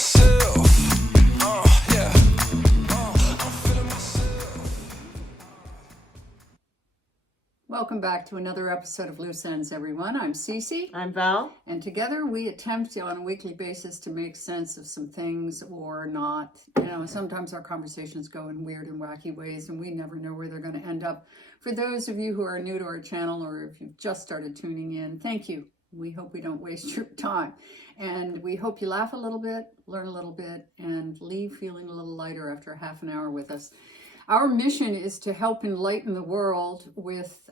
myself. Yeah. I'm feeling myself. Welcome back to another episode of Loose Ends, everyone. I'm Cece. I'm Val. And together we attempt on a weekly basis to make sense of some things or not. You know, sometimes our conversations go in weird and wacky ways and we never know where they're going to end up. For those of you who are new to our channel or if you've just started tuning in, thank you. We hope we don't waste your time. And we hope you laugh a little bit, learn a little bit, and leave feeling a little lighter after a half an hour with us. Our mission is to help enlighten the world with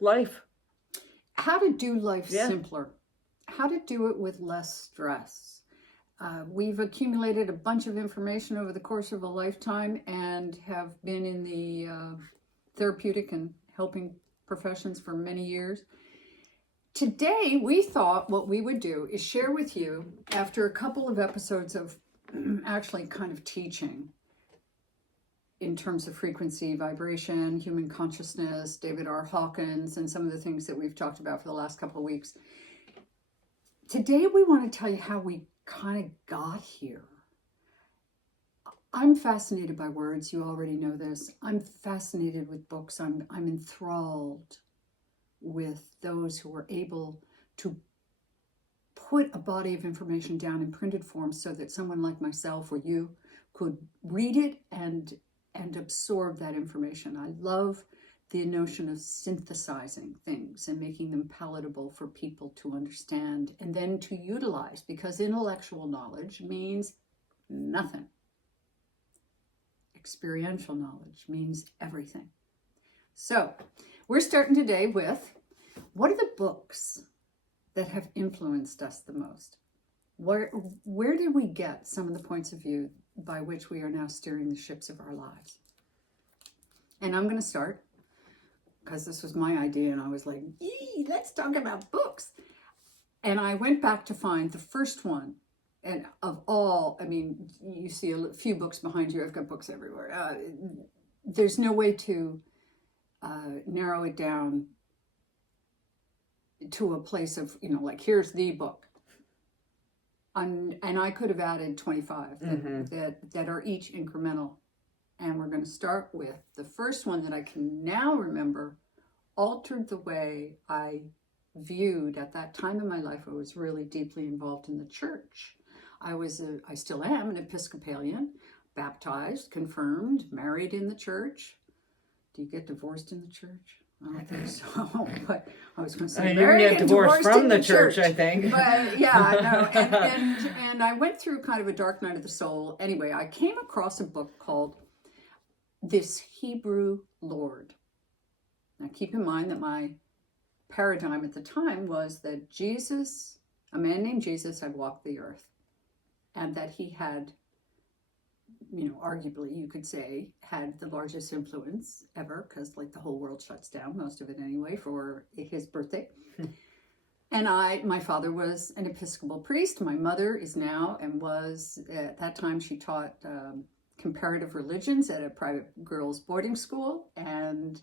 Life. how to do life simpler, how to do it with less stress. We've accumulated a bunch of information over the course of a lifetime and have been in the therapeutic and helping professions for many years. Today, we thought what we would do is share with you, after a couple of episodes of actually kind of teaching in terms of frequency, vibration, human consciousness, David R. Hawkins, and some of the things that we've talked about for the last couple of weeks. Today, we want to tell you how we kind of got here. I'm fascinated by words. You already know this. I'm fascinated with books. I'm enthralled with those who were able to put a body of information down in printed form so that someone like myself or you could read it and absorb that information. I love the notion of synthesizing things and making them palatable for people to understand and then to utilize, because intellectual knowledge means nothing. Experiential knowledge means everything. So we're starting today with, what are the books that have influenced us the most? Where did we get some of the points of view by which we are now steering the ships of our lives? And I'm going to start, because this was my idea, and I was like, let's talk about books. And I went back to find the first one, and of all, I mean, you see a few books behind you. I've got books everywhere. There's no way to narrow it down to a place of, like, here's the book. And I could have added 25 that are each incremental. And we're going to start with the first one that I can now remember altered the way I viewed at that time in my life. I was really deeply involved in the church. I still am an Episcopalian, baptized, confirmed, married in the church. Do you get divorced in the church? I don't think so, but I was going to say married and divorced from the church, I think. But yeah, no, and I went through kind of a dark night of the soul. Anyway, I came across a book called This Hebrew Lord. Now keep in mind that my paradigm at the time was that Jesus, a man named Jesus, had walked the earth, and that he had, arguably you could say, had the largest influence ever, because like the whole world shuts down, most of it anyway, for his birthday. And my father was an Episcopal priest. My mother is now and was, at that time she taught comparative religions at a private girls' boarding school. And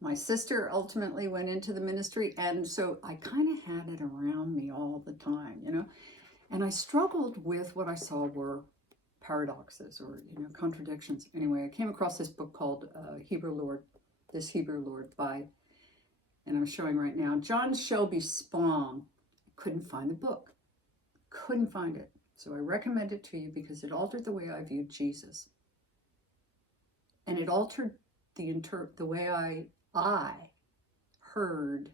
my sister ultimately went into the ministry. And so I kind of had it around me all the time, And I struggled with what I saw were paradoxes or contradictions. Anyway, I came across this book called This Hebrew Lord by, and I'm showing right now, John Shelby Spong. I couldn't find the book. Couldn't find it. So I recommend it to you because it altered the way I viewed Jesus. And it altered the way I heard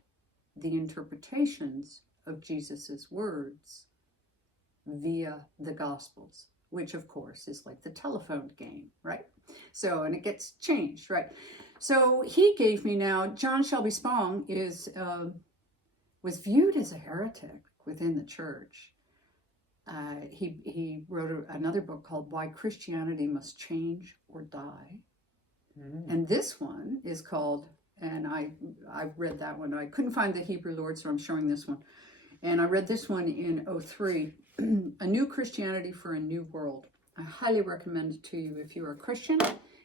the interpretations of Jesus's words via the Gospels, which of course is like the telephone game, right? So, and it gets changed, right? So he gave me now, John Shelby Spong was viewed as a heretic within the church. He wrote another book called Why Christianity Must Change or Die. And this one is called, and I read that one. I couldn't find the Hebrew Lord, so I'm showing this one. And I read this one in 2003, A New Christianity for a New World. I highly recommend it to you if you're a Christian,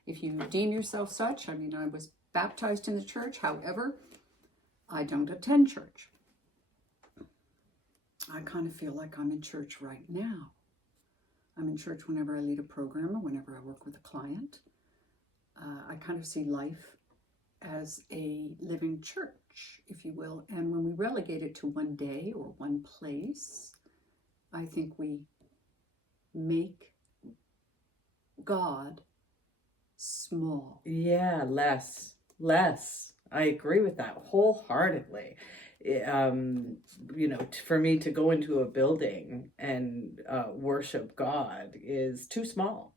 if you deem yourself such. I mean, I was baptized in the church. However, I don't attend church. I kind of feel like I'm in church right now. I'm in church whenever I lead a program or whenever I work with a client. I kind of see life as a living church, if you will. And when we relegate it to one day or one place, I think we make God small. Yeah, less. I agree with that wholeheartedly. For me to go into a building and worship God is too small.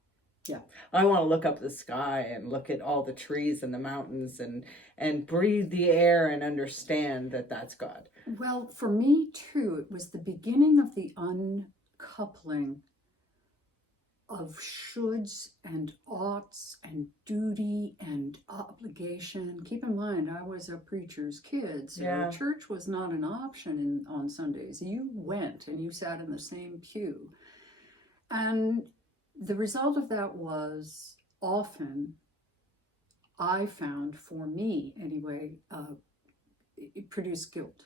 Yeah. I want to look up the sky and look at all the trees and the mountains and breathe the air and understand that that's God. Well, for me too, it was the beginning of the uncoupling of shoulds and oughts and duty and obligation. Keep in mind, I was a preacher's kid, so church was not an option on Sundays. You went and you sat in the same pew. And the result of that was often, I found, for me anyway, it produced guilt.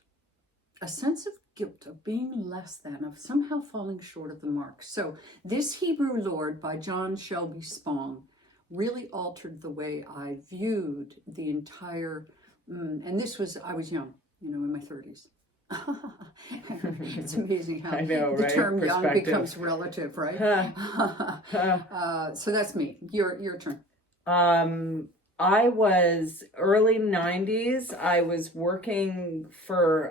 A sense of guilt, of being less than, of somehow falling short of the mark. So this Hebrew Lord by John Shelby Spong really altered the way I viewed the entire, and this was, I was young, in my 30s. It's amazing how the term young becomes relative, right? So that's me. Your turn. I was early 90s. I was working for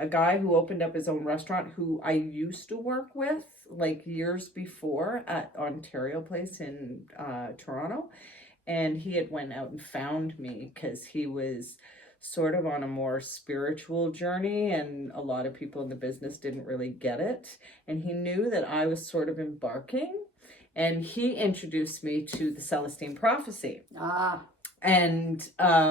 a guy who opened up his own restaurant who I used to work with like years before at Ontario Place in Toronto. And he had went out and found me because he was sort of on a more spiritual journey and a lot of people in the business didn't really get it. And he knew that I was sort of embarking. And he introduced me to the Celestine Prophecy. And I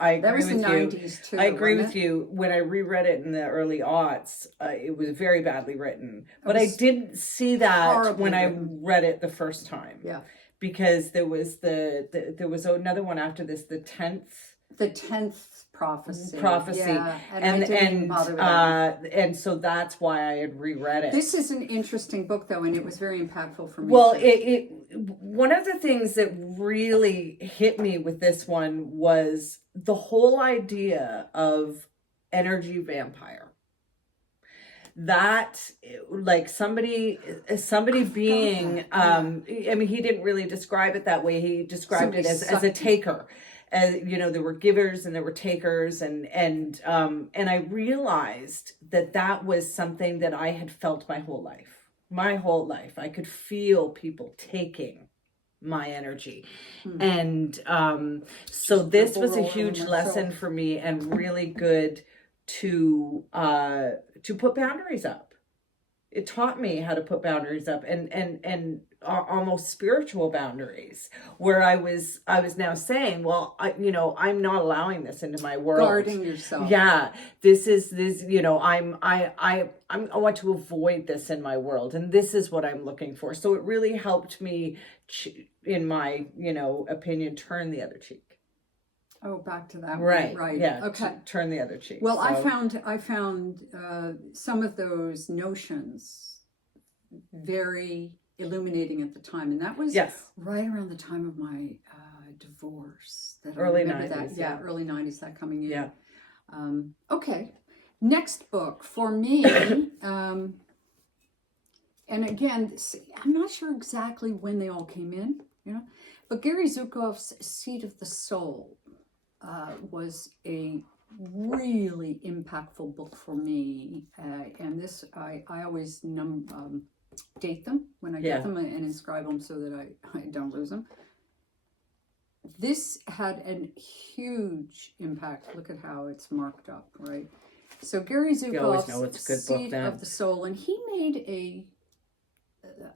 agree with you. That was the 90s too. I agree with you. When I reread it in the early aughts, it was very badly written. But I didn't see that when I read it the first time. Yeah. Because there was there was another one after this, the 10th prophecy. Yeah, and I didn't bother with that. And so that's why I had reread it. This is an interesting book, though, and it was very impactful for me. Well, one of the things that really hit me with this one was the whole idea of energy vampire. That, like somebody being, I mean, he didn't really describe it that way. He described it as a taker. There were givers and there were takers, and I realized that was something that I had felt my whole life. I could feel people taking my energy. And so this was a huge lesson for me and really good to put boundaries up. It taught me how to put boundaries up and almost spiritual boundaries, where I was now saying, well, I'm not allowing this into my world. Guarding yourself. Yeah, this. I want to avoid this in my world, and this is what I'm looking for. So it really helped me, in my opinion, turn the other cheek. Oh, back to that. Right. Yeah. Okay. Turn the other cheek. Well, so. I found some of those notions very illuminating at the time, and that was right around the time of my divorce. Early 90s. That. Early 90s. That coming in. Yeah. Okay. Next book for me. And again, I'm not sure exactly when they all came in. But Gary Zukav's Seed of the Soul was a really impactful book for me, and this I always date them when I get them and inscribe them so that I don't lose them. This had a huge impact. Look at how it's marked up, right? So Gary Zukav's Seed of the Soul, and he made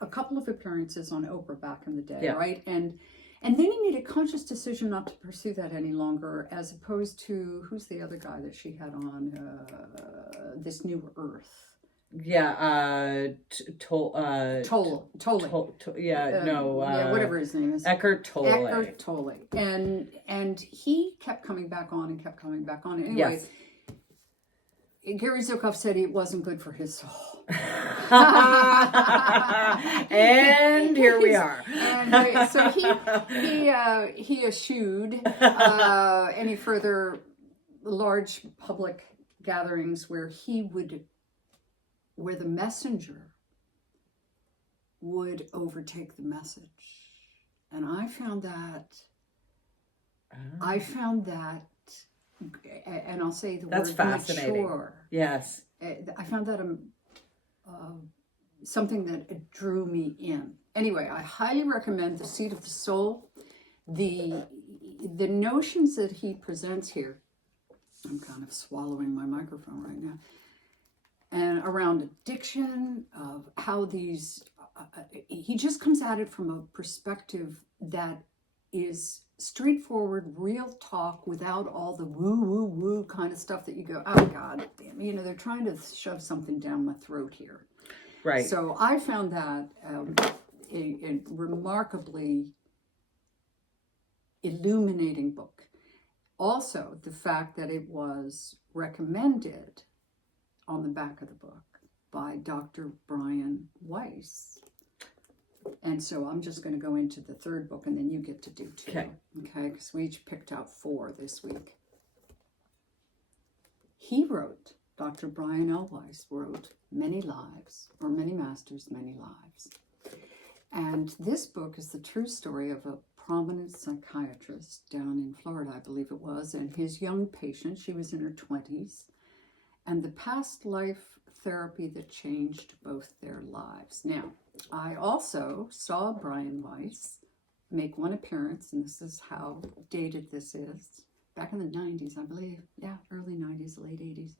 a couple of appearances on Oprah back in the day, right? And then he made a conscious decision not to pursue that any longer, as opposed to, who's the other guy that she had on This New Earth? Yeah, Tolle. Whatever his name is. Eckhart Tolle. And he kept coming back on and kept coming back on. Anyway, Gary Zukav said it wasn't good for his soul. And here we are. And so he eschewed any further large public gatherings where the messenger would overtake the message. And I found that, and I'll say the That's word fascinating. mature. Yes. I found that something that drew me in. Anyway, I highly recommend The Seat of the Soul. The notions that he presents here, I'm kind of swallowing my microphone right now, and around addiction, of how these, he just comes at it from a perspective that is straightforward, real talk without all the woo, woo, woo kind of stuff that you go, oh God, you know, they're trying to shove something down my throat here. Right. So I found that a remarkably illuminating book. Also, the fact that it was recommended on the back of the book by Dr. Brian Weiss. And so I'm just going to go into the third book, and then you get to do two. Okay. Okay, because we each picked out 4 this week. He wrote, Dr. Brian L. Weiss wrote Many Lives, or Many Masters, Many Lives. And this book is the true story of a prominent psychiatrist down in Florida, I believe it was, and his young patient. She was in her 20s, and the past life therapy that changed both their lives. Now, I also saw Brian Weiss make one appearance, and this is how dated this is, back in the 90s, I believe. Yeah, early 90s, late 80s.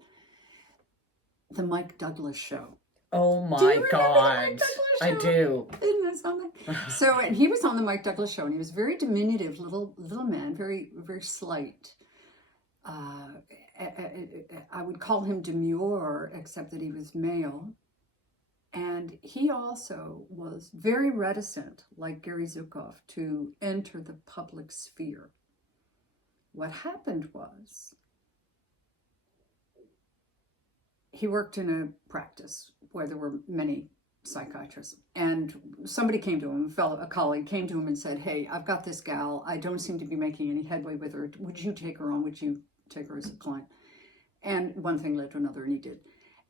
The Mike Douglas Show. Oh Do you my remember God. the Mike Douglas I Show? do. Isn't that something? So, and he was on the Mike Douglas Show, and he was very diminutive little man, very, very slight. I would call him demure, except that he was male. And he also was very reticent, like Gary Zukav, to enter the public sphere. What happened was, he worked in a practice where there were many psychiatrists, and somebody came to him, a colleague came to him and said, hey, I've got this gal, I don't seem to be making any headway with her, would you take her on, would you take her as a client? And one thing led to another, and he did.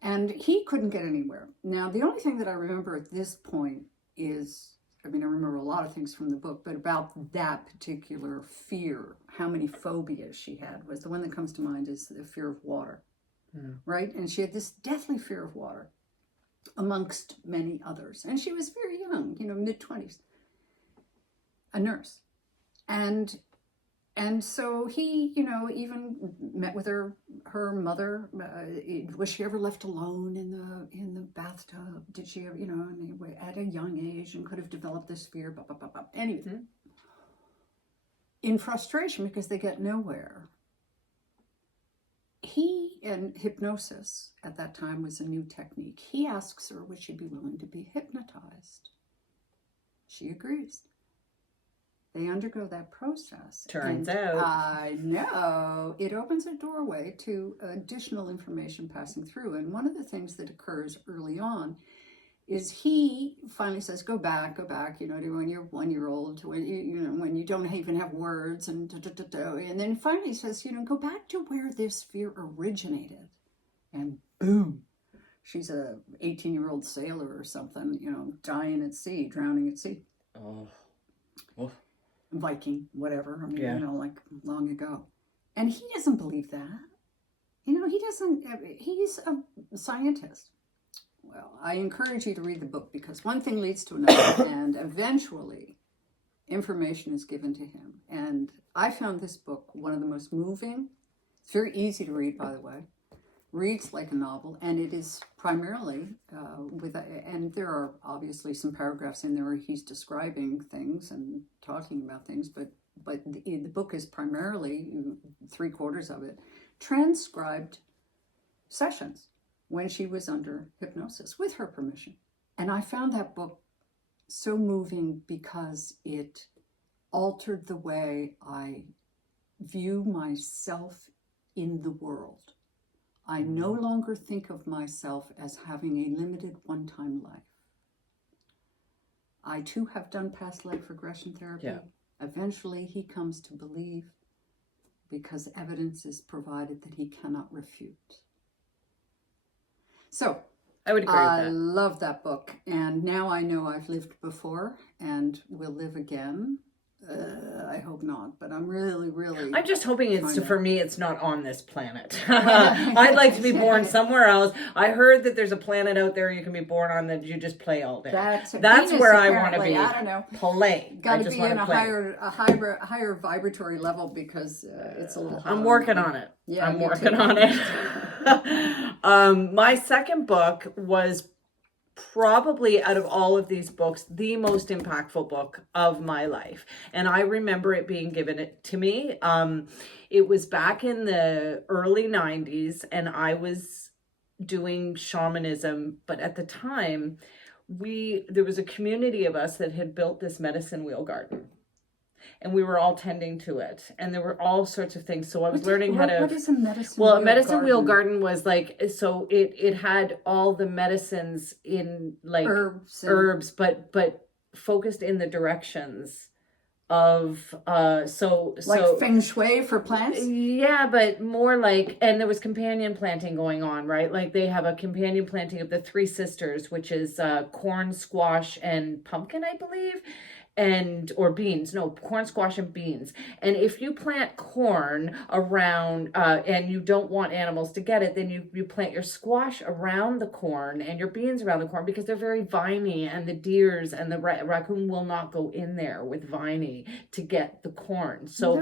And he couldn't get anywhere. Now, the only thing that I remember at this point is, I mean, I remember a lot of things from the book, but about that particular fear, how many phobias she had, was the one that comes to mind is the fear of water, right? And she had this deathly fear of water, amongst many others. And she was very young, you know, mid-20s, a nurse. And so he, you know, even met with her mother. Was she ever left alone in the bathtub? Did she ever, you know, anyway, at a young age, and could have developed this fear, blah, blah, blah, blah. Anyway, in frustration because they get nowhere, and hypnosis at that time was a new technique. He asks her, would she be willing to be hypnotized? She agrees. They undergo that process. Turns and out. I know. It opens a doorway to additional information passing through. And one of the things that occurs early on is he finally says, go back, you know, to when you're 1-year-old, to when you don't even have words, and then finally he says, you know, go back to where this fear originated. And boom, she's a 18-year-old sailor or something, you know, dying at sea, drowning at sea. Oh. Viking, whatever. I mean, Yeah. you know, like long ago. And he doesn't believe that. You know, he's a scientist. Well, I encourage you to read the book, because one thing leads to another, and eventually information is given to him. And I found this book one of the most moving. It's very easy to read, by the way. Reads like a novel, and it is primarily and there are obviously some paragraphs in there where he's describing things and talking about things, but the book is primarily, 3/4 of it, transcribed sessions when she was under hypnosis with her permission. And I found that book so moving because it altered the way I view myself in the world. I no longer think of myself as having a limited one-time life. I too have done past life regression therapy. Yeah. Eventually he comes to believe because evidence is provided that he cannot refute. So, I would agree with I that. love that book. And now I know I've lived before and will live again. I hope not, but I'm really... I'm just hoping it's, kinda- for me, it's not on this planet. I'd like to be born somewhere else. I heard that there's a planet out there you can be born on that you just play all day. That's Venus, where I want to apparently. be. I don't know. Play. Got I to just be want in to a play. higher vibratory level because it's a little hot. I'm working on it. Yeah, I'm me working too. on it. My second book was probably, out of all of these books, the most impactful book of my life. And I remember it being given to me. It was back in the early 90s, and I was doing shamanism. But at the time, there was a community of us that had built this medicine wheel garden. And we were all tending to it. And there were all sorts of things. So I was learning how to... What is a medicine wheel Well, a medicine garden? wheel garden was like, so it had all the medicines in like herbs, but focused in the directions of like feng shui for plants. Yeah, but more like, and there was companion planting going on, right? Like they have a companion planting of the Three Sisters, which is corn, squash, and pumpkin, I believe. Or beans, corn, squash, and beans. And if you plant corn around, and you don't want animals to get it, then you plant your squash around the corn and your beans around the corn, because they're very viney, and the deers and the raccoon will not go in there with viney to get the corn. So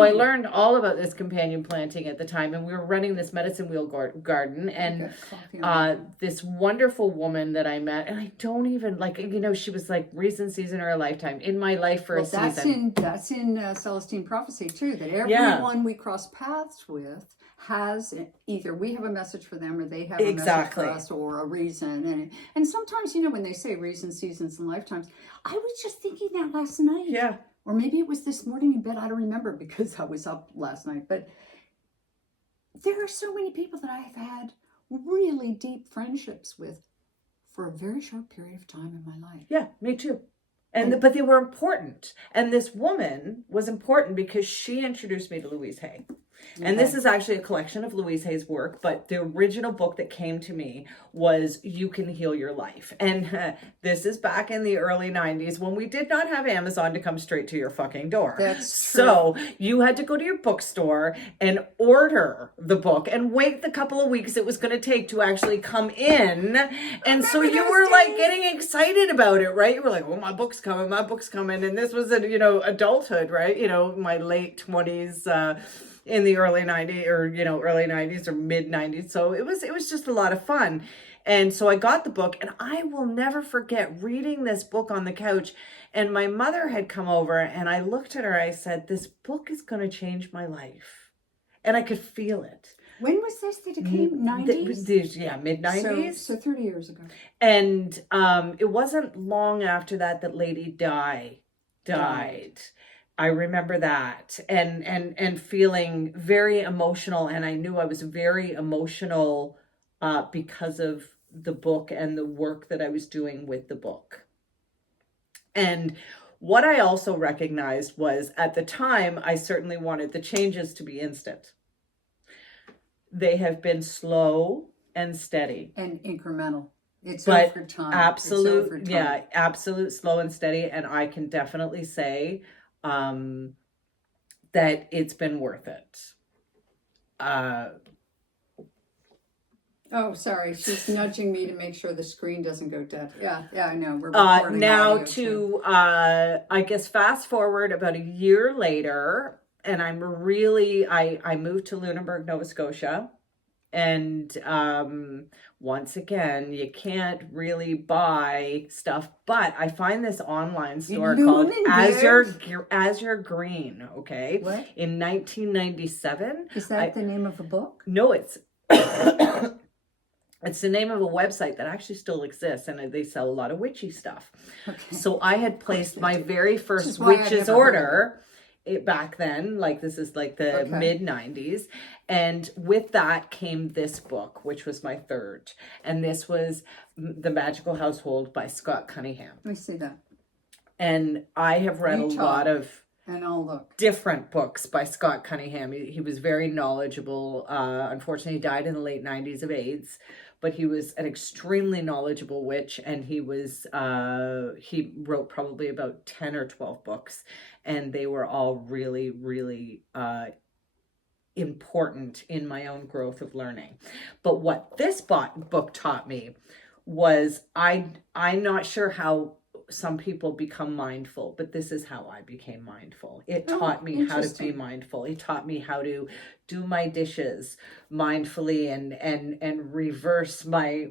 I learned all about this companion planting at the time, and we were running this medicine wheel garden, and this wonderful woman that I met, and I don't even she was like reason, season, or a lifetime in my life for a season. That's in Celestine Prophecy too, that everyone we cross paths with has either we have a message for them, or they have a message for us, or a reason. And sometimes, when they say reason, seasons, and lifetimes, I was just thinking that last night. Yeah. Or maybe it was this morning in bed. I don't remember because I was up last night. But there are so many people that I have had really deep friendships with for a very short period of time in my life. Yeah, me too. But they were important. And this woman was important because she introduced me to Louise Hay. And this is actually a collection of Louise Hay's work, but the original book that came to me was You Can Heal Your Life. And this is back in the early 90s when we did not have Amazon to come straight to your fucking door. That's true. So you had to go to your bookstore and order the book and wait the couple of weeks it was going to take to actually come in. And so you were like getting excited about it, right? You were like, oh, my book's coming. And this was, adulthood, right? My late 20s, in the early 90s or mid 90s. So it was just a lot of fun. And so I got the book, and I will never forget reading this book on the couch. And my mother had come over, and I looked at her, I said, this book is going to change my life. And I could feel it. When was this that it came? 90s? Yeah, mid 90s. So 30 years ago. And it wasn't long after that Lady Di died. I remember that and feeling very emotional. And I knew I was very emotional because of the book and the work that I was doing with the book. And what I also recognized was, at the time, I certainly wanted the changes to be instant. They have been slow and steady. And incremental. It's but over time. Absolute, it's over time. Yeah, absolute slow and steady. And I can definitely say that it's been worth it. Oh, sorry. She's nudging me to make sure the screen doesn't go dead. Yeah, I know. We're recording now audio to, I guess, fast forward about a year later, and I moved to Lunenburg, Nova Scotia. And once again, you can't really buy stuff, but I find this online store called Azure Green, okay? What? In 1997. Is that the name of a book? No, it's it's the name of a website that actually still exists, and they sell a lot of witchy stuff. Okay. So I had placed my very first witch's order back then, like this is like the Okay. mid 90s. And with that came this book, which was my third. And this was The Magical Household by Scott Cunningham. Let me see that. And I have read You a talk. lot of And I'll look. different books by Scott Cunningham. He was very knowledgeable. Unfortunately, he died in the late 90s of AIDS, but he was an extremely knowledgeable witch, and he wrote probably about 10 or 12 books, and they were all really, really important in my own growth of learning. But what this book taught me was I'm not sure how some people become mindful, but this is how I became mindful. It taught me how to be mindful. It taught me how to do my dishes mindfully and reverse my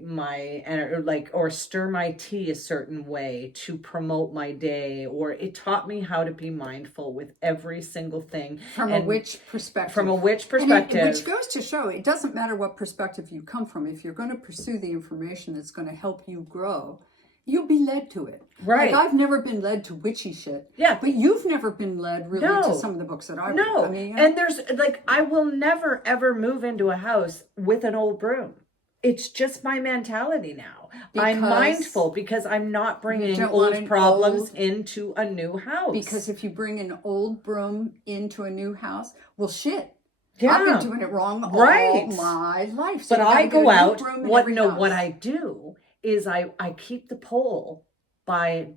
or stir my tea a certain way to promote my day. Or it taught me how to be mindful with every single thing From a witch perspective. From a witch And perspective. which goes to show it doesn't matter what perspective you come from. If you're going to pursue the information that's going to help you grow, you'll be led to it. Right. Like I've never been led to witchy shit. Yeah. But you've never been led really No. to some of the books that I've read. No, I mean, and there's like, I will never ever move into a house with an old broom. It's just my mentality now. I'm Because mindful because I'm not bringing don't want old an problems old- into a new house. because if you bring an old broom into a new house, well, shit. yeah, I've been doing it wrong all Right. my life. So but you gotta I get a go new out. broom in What every no? house. What I do is I keep the pole by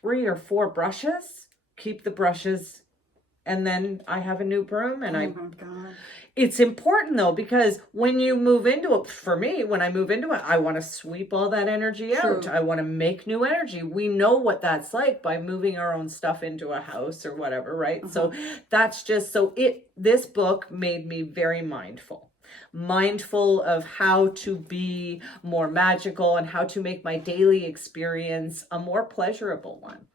3 or 4 brushes. Keep the brushes, and then I have a new broom, and Oh my God. It's important though, because when you move into it, for me, when I move into it, I want to sweep all that energy out. True. I want to make new energy. We know what that's like by moving our own stuff into a house or whatever, right? So that's just, this book made me very mindful of how to be more magical and how to make my daily experience a more pleasurable one.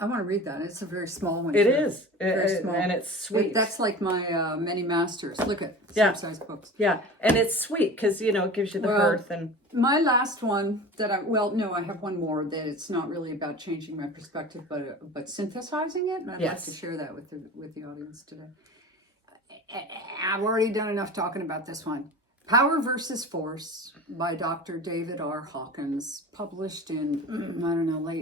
I want to read that. It's a very small one. It too. is. Very small. And it's sweet. That's like my many masters. Look at Yeah. same size books. Yeah, and it's sweet because, it gives you the Well, hearth and... My last one that I have one more that it's not really about changing my perspective, but synthesizing it, and I'd like to share that with the audience today. I've already done enough talking about this one. Power versus Force by Dr. David R. Hawkins, published in,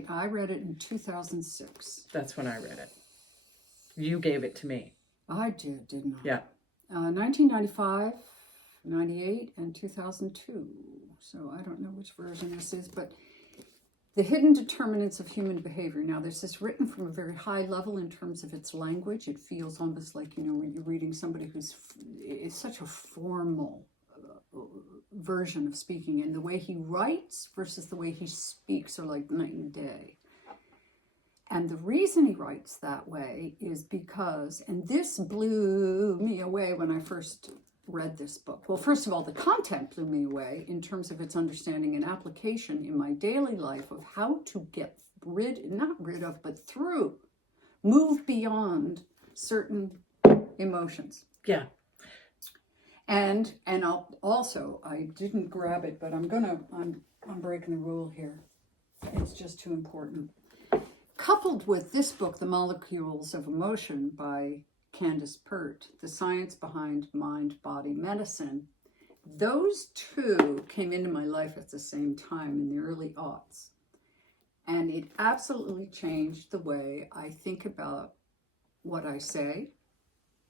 I read it in 2006. That's when I read it. You gave it to me. I did, didn't I? Yeah. 1995, 98, and 2002. So I don't know which version this is, but The Hidden Determinants of Human Behavior. Now, this is written from a very high level in terms of its language. It feels almost like, when you're reading somebody is such a formal version of speaking, and the way he writes versus the way he speaks are like night and day. And the reason he writes that way is because, and this blew me away when I first read this book. Well, first of all, the content blew me away in terms of its understanding and application in my daily life of how to get move beyond certain emotions. Yeah. And I didn't grab it, but I'm breaking the rule here. It's just too important. Coupled with this book, The Molecules of Emotion by Candace Pert, The Science Behind Mind-Body Medicine, those two came into my life at the same time in the early aughts. And it absolutely changed the way I think about what I say,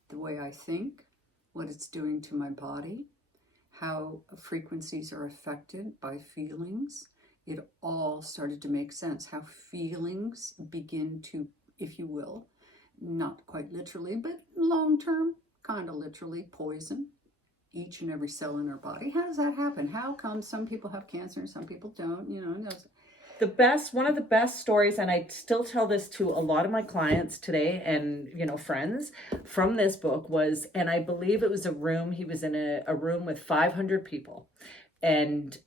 the way I think, what it's doing to my body, how frequencies are affected by feelings. It all started to make sense, how feelings begin to, if you will, not quite literally, but long-term, kind of literally, poison each and every cell in our body. How does that happen? How come some people have cancer and some people don't? One of the best stories, and I still tell this to a lot of my clients today and, friends from this book was, and I believe it was he was in a room with 500 people. and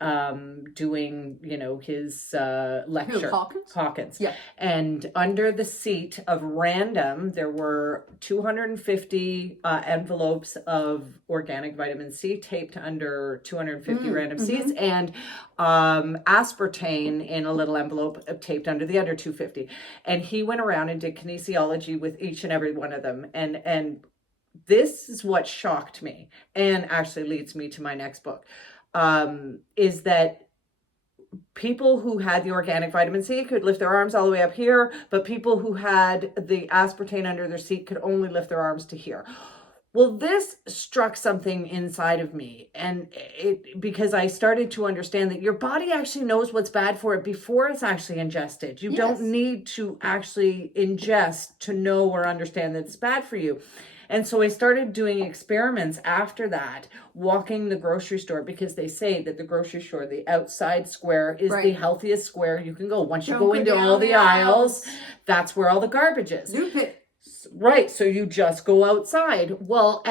doing, his lecture. Who, Hawkins? Hawkins. Yeah. And under the seat of random, there were 250 envelopes of organic vitamin C taped under 250 random seats, and aspartame in a little envelope taped under the other 250. And he went around and did kinesiology with each and every one of them. And this is what shocked me, and actually leads me to my next book, is that people who had the organic vitamin C could lift their arms all the way up here, but people who had the aspartame under their seat could only lift their arms to here. Well, this struck something inside of me, and because I started to understand that your body actually knows what's bad for it before it's actually ingested. You don't need to actually ingest to know or understand that it's bad for you. And so I started doing experiments after that, walking the grocery store, because they say that the grocery store, the outside square, is the healthiest square you can go. Once you go into all the aisles, that's where all the garbage is. Loop it. Right. So you just go outside. Well,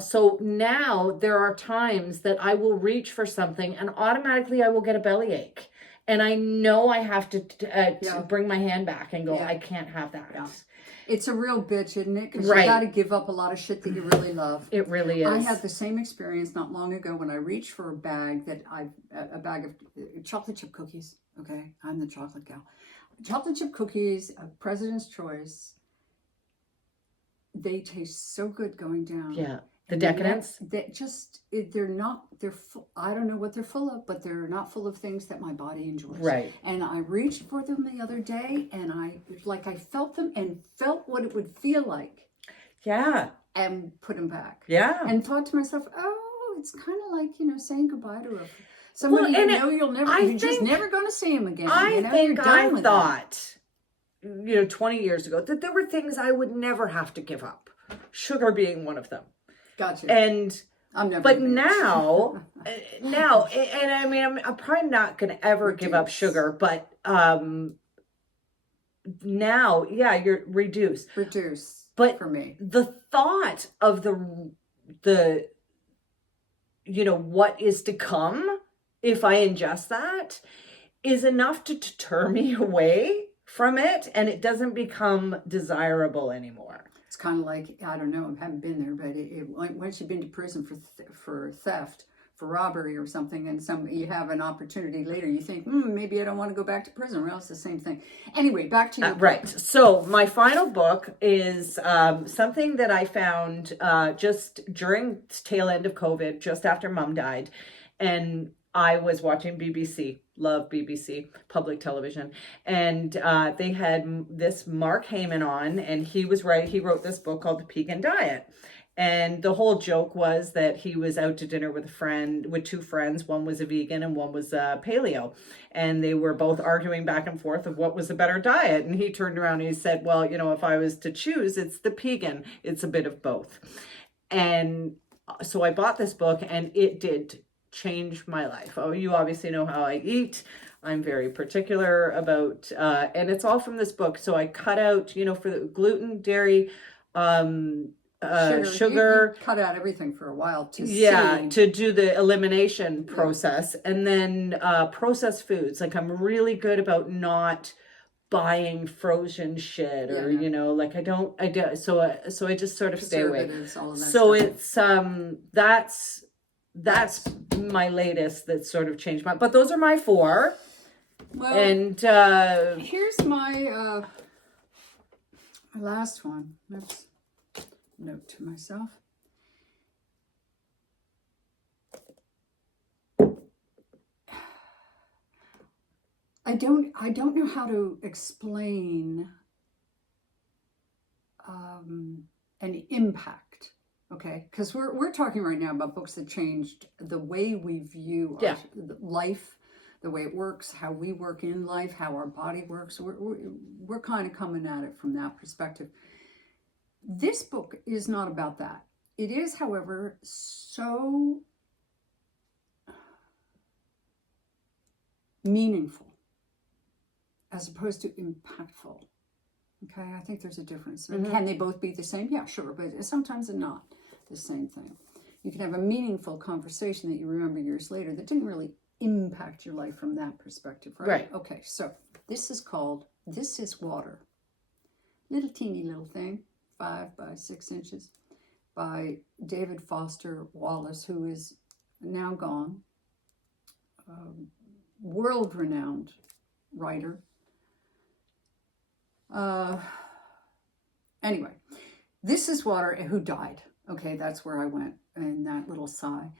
so now there are times that I will reach for something and automatically I will get a bellyache. And I know I have to bring my hand back and go, I can't have that. Yeah. It's a real bitch, isn't it? Because you got to give up a lot of shit that you really love. It really is. I had the same experience not long ago when I reached for a bag of chocolate chip cookies. Okay, I'm the chocolate gal. Chocolate chip cookies, President's Choice. They taste so good going down. Yeah. The decadence? They're full, I don't know what they're full of, but they're not full of things that my body enjoys. Right. And I reached for them the other day, and I felt them and felt what it would feel like. Yeah. And put them back. Yeah. And thought to myself, oh, it's kind of like, saying goodbye to somebody you're just never going to see him again. I thought, 20 years ago, that there were things I would never have to give up. Sugar being one of them. Gotcha. And I'm never. But now, and I mean, I'm probably not going to ever give up sugar, but now, you're reduce. But for me, the thought of the what is to come if I ingest that is enough to deter me away from it, and it doesn't become desirable anymore. It's kind of like, I don't know, I haven't been there, but once you've been to prison for theft, for robbery or something, and you have an opportunity later, you think, maybe I don't want to go back to prison, or else it's the same thing. Anyway, back to you. Right. So my final book is something that I found just during the tail end of COVID, just after Mom died, and I was watching BBC, love BBC, public television, and they had this Mark Heyman on, and he wrote this book called The Pegan Diet. And the whole joke was that he was out to dinner with two friends. One was a vegan and one was a paleo. And they were both arguing back and forth of what was a better diet. And he turned around and he said, well, if I was to choose, it's the Pegan. It's a bit of both. And so I bought this book, and it did change my life. Oh, you obviously know how I eat. I'm very particular about, and it's all from this book. So I cut out, for the gluten, dairy, sugar. You cut out everything for a while to do the elimination process, and then processed foods. Like, I'm really good about not buying frozen shit, or so I just sort of stay away. So it's that's my latest that sort of changed but those are my 4. Well, and here's my last one. Let's note to myself. I don't know how to explain an impact. Okay, because we're talking right now about books that changed the way we view our life, the way it works, how we work in life, how our body works. We're kind of coming at it from that perspective. This book is not about that. It is, however, so meaningful as opposed to impactful. Okay, I think there's a difference. Mm-hmm. Can they both be the same? Yeah, sure, but sometimes they're not the same thing. You can have a meaningful conversation that you remember years later that didn't really impact your life from that perspective, right? Right. Okay, so this is called This Is Water. Little teeny little thing, 5 by 6 inches, by David Foster Wallace, who is now gone, world-renowned writer. Anyway, This Is Water, who died. Okay, that's where I went in that little sigh.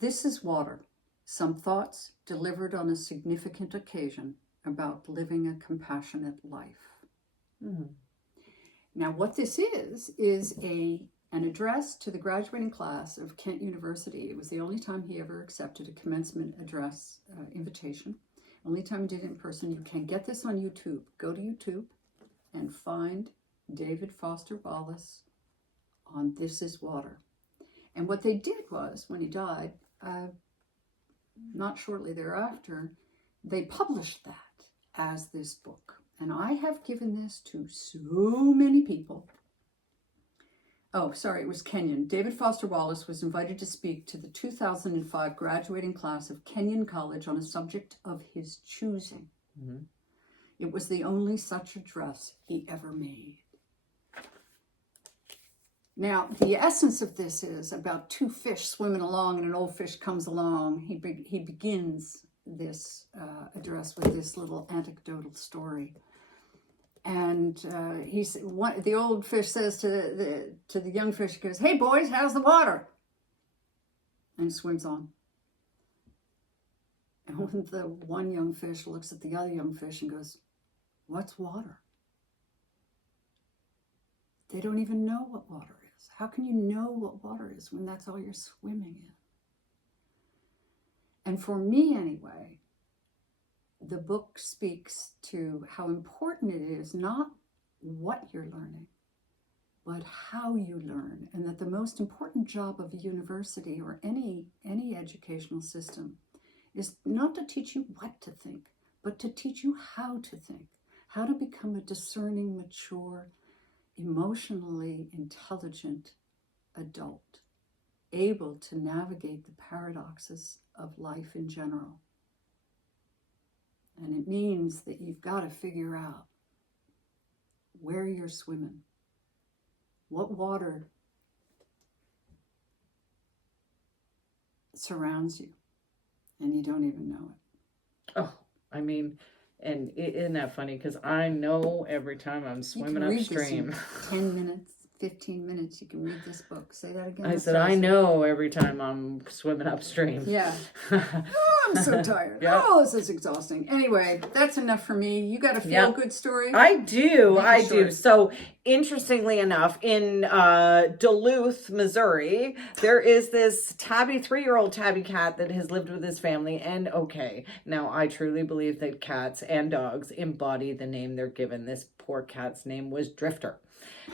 This is water. Some thoughts delivered on a significant occasion about living a compassionate life. Mm-hmm. Now, what this is an address to the graduating class of Kent University. It was the only time he ever accepted a commencement address invitation. Only time he did it in person. You can get this on YouTube. Go to YouTube and find David Foster Wallace on This Is Water. And what they did was, when he died, not shortly thereafter, they published that as this book. And I have given this to so many people. Oh, sorry, it was Kenyon. David Foster Wallace was invited to speak to the 2005 graduating class of Kenyon College on a subject of his choosing. Mm-hmm. It was the only such address he ever made. Now, the essence of this is about two fish swimming along, and an old fish comes along. He begins this address with this little anecdotal story. And the old fish says to the young fish, he goes, "Hey boys, how's the water?" And swims on. And when the one young fish looks at the other young fish and goes, "What's water?" They don't even know what water is. How can you know what water is when that's all you're swimming in? And for me anyway, the book speaks to how important it is, not what you're learning, but how you learn. And that the most important job of a university or any educational system is not to teach you what to think, but to teach you how to think, how to become a discerning, mature, emotionally intelligent adult, able to navigate the paradoxes of life in general. And it means that you've got to figure out where you're swimming, what water surrounds you, and you don't even know it. Oh, I mean, and isn't that funny? Because I know every time I'm swimming upstream. This in 10 minutes, 15 minutes, you can read this book. Say that again. I said, I know every time I'm swimming upstream. Yeah. Oh, I'm so tired. Yep. Oh, this is exhausting. Anyway, that's enough for me. You got a feel-good story? I do. Make it I short. do. So, interestingly enough, in Duluth, Missouri, there is this 3-year-old tabby cat that has lived with his family. And okay, now I truly believe that cats and dogs embody the name they're given. This poor cat's name was Drifter.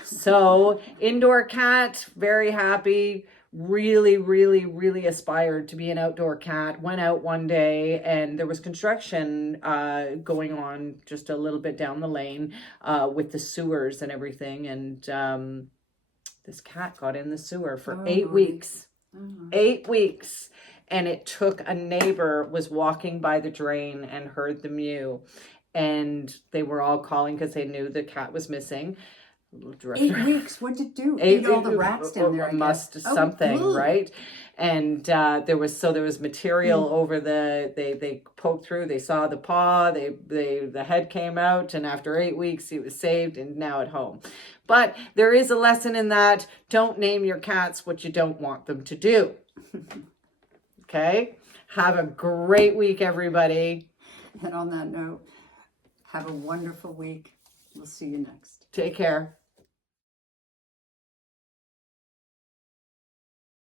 So, indoor cat, very happy. Really, really, really aspired to be an outdoor cat. Went out one day and there was construction going on just a little bit down the lane with the sewers and everything. And this cat got in the sewer for 8 weeks. 8 weeks. And it took a neighbor was walking by the drain and heard the mew. And they were all calling because they knew the cat was missing. 8 weeks. What did it do? Eat all the rats down there. Something, right? And there was material over they poked through. They saw the paw. The head came out, and after 8 weeks, he was saved and now at home. But there is a lesson in that: don't name your cats what you don't want them to do. Okay. Have a great week, everybody. And on that note, have a wonderful week. We'll see you next. Take care.